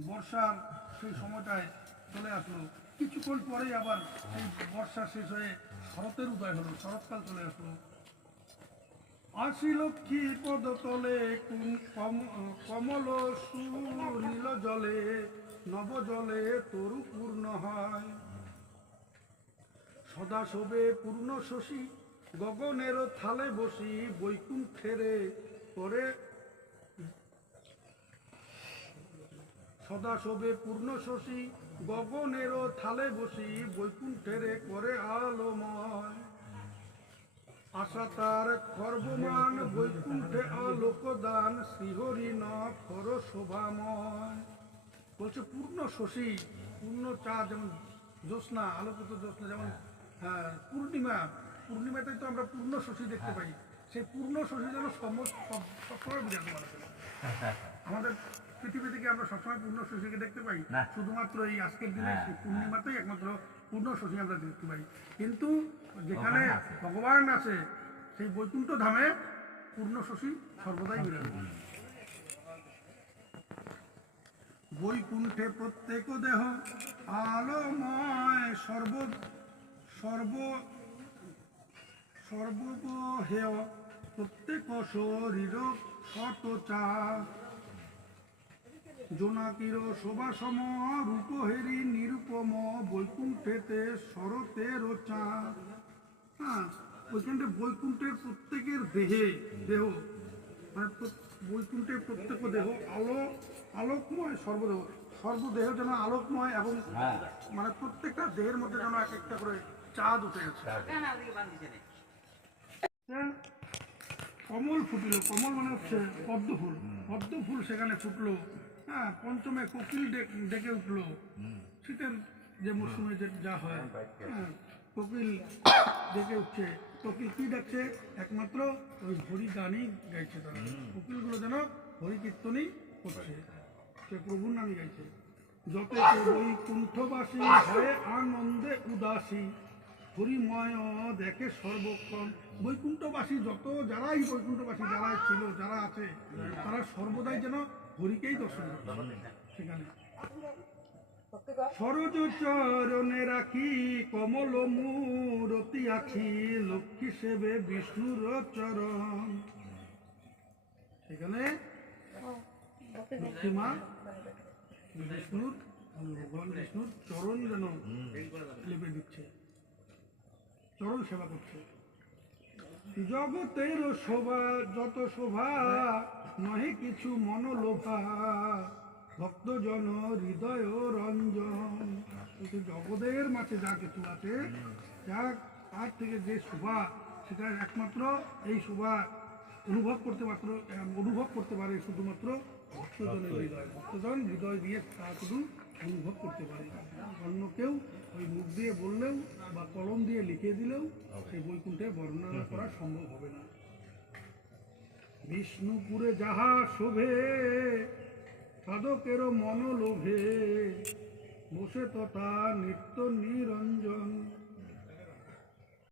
বর্ষার সেই সময়টায় চলে আসলো। কিছুক্ষণ পরেই আবার সেই বর্ষা শেষ হয়ে শরতের উদয় হলো, শরৎকাল চলে আসলো। আশি লক্ষ্মী পদতলে কোন কম- কমল সুনীল জলে, নব জলে তরু পূর্ণ হয়। সদা শোবে পূর্ণ শশী, গগনের থালে বসি বৈকুণ্ঠেরে করে সদা শোবে পূর্ণ শশী গগনের থালে বসি বৈকুণ্ঠেরে করে আলোময়। আশা তার খর্বমান বৈকুণ্ঠে আলোকদান শ্রীহরি ন খর শোভাময় বলছে পূর্ণ শশী পূর্ণ চা যেমন জ্যোৎস্না আলোকিত জ্যোৎস্না যেমন হ্যাঁ, পূর্ণিমা পূর্ণিমাতে তো আমরা পূর্ণ শশী দেখতে পাই। সেই পূর্ণ শশী যেন সমস্ত সব- সবসময় পারে আমাদের পৃথিবী থেকে আমরা সবসময় পূর্ণ শশীকে দেখতে পাই। শুধুমাত্র এই আজকের দিনে হ্যাঁ। পূর্ণিমাতেই একমাত্র পূর্ণ শশী আমরা দেখতে পাই। কিন্তু যেখানে ভগবান আছে। ভগবান আছে সেই বৈকুণ্ঠ ধামে পূর্ণ শশী সর্বদাই বিরাজমান। বৈকুণ্ঠে প্রত্যেক দেহ আলোময় সর্ব সর্ব সর্বহেয় প্রত্যেক শরীর শত চা জোনাকির শোভা সম রূপহেরি নিরুপম বৈকুণ্ঠেতে শরতের চা হ্যাঁ ওইখানটা বৈকুণ্ঠের প্রত্যেকের দেহে দেহ মানে বৈকুণ্ঠের প্রত্যেক দেহ আলো আলোকময় সর্বদেহ সর্বদেহ যেন আলোকময় এবং হ্যাঁ। মানে প্রত্যেকটা দেহের মধ্যে যেন এক একটা করে চাঁদ উঠে গেছে। হ্যাঁ, কমল ফুটিল কমল মানে হচ্ছে পদ্ম ফুল পদ্ম ফুল সেখানে ফুটলো। হ্যাঁ পঞ্চমে কোকিল ডেকে উঠল। শীতের যে মরশুমে যে যা হয়। হ্যাঁ, কোকিল ডেকে উঠছে। কোকিল কি ডাকছে একমাত্র ওই হরি গানই গাইছে তারা। কোকিলগুলো যেন হরি কীর্তনই করছে। সে প্রভুর নামই গাইছে। যত ওই কুণ্ঠবাসী হয় আনন্দে উদাসী। হরিময় দেখে সর্বক্ষণ। বৈকুণ্ঠবাসী যত যারাই বৈকুণ্ঠবাসী যারা ছিল যারা আছে তারা সর্বদাই যেন হরিকেই দর্শন সেখানে। সরজ চরণে রাখি কমল মূরতি আছি লক্ষ্মী সেবে বিষ্ণুর চরণ। সেখানে লক্ষ্মীমা বিষ্ণুর ভগবান বিষ্ণুর চরণ যেন লেপে দিচ্ছে। চরণ সেবা করছে। জগতের শোভা যত শোভা নহে কিছু মনোলোভা। ভক্তজন হৃদয় রঞ্জন। জগতের মাঝে যা কিছু আছে যা তার থেকে যে শোভা সেটা একমাত্র এই শোভা অনুভব করতে মাত্র অনুভব করতে পারে শুধুমাত্র ভক্তজনের হৃদয়। ভক্তজন হৃদয় দিয়ে তা শুধু অনুভব করতে পারে। অন্য কেউ ওই মুখ দিয়ে বললেও বা কলম দিয়ে লিখে দিলেও সেই বৈকুণ্ঠে বর্ণনা করা সম্ভব হবে না। বিষ্ণুপুরে যাহা শোভে সাধকেরও মনোলোভে বসে তথা নিত্য নিরঞ্জন।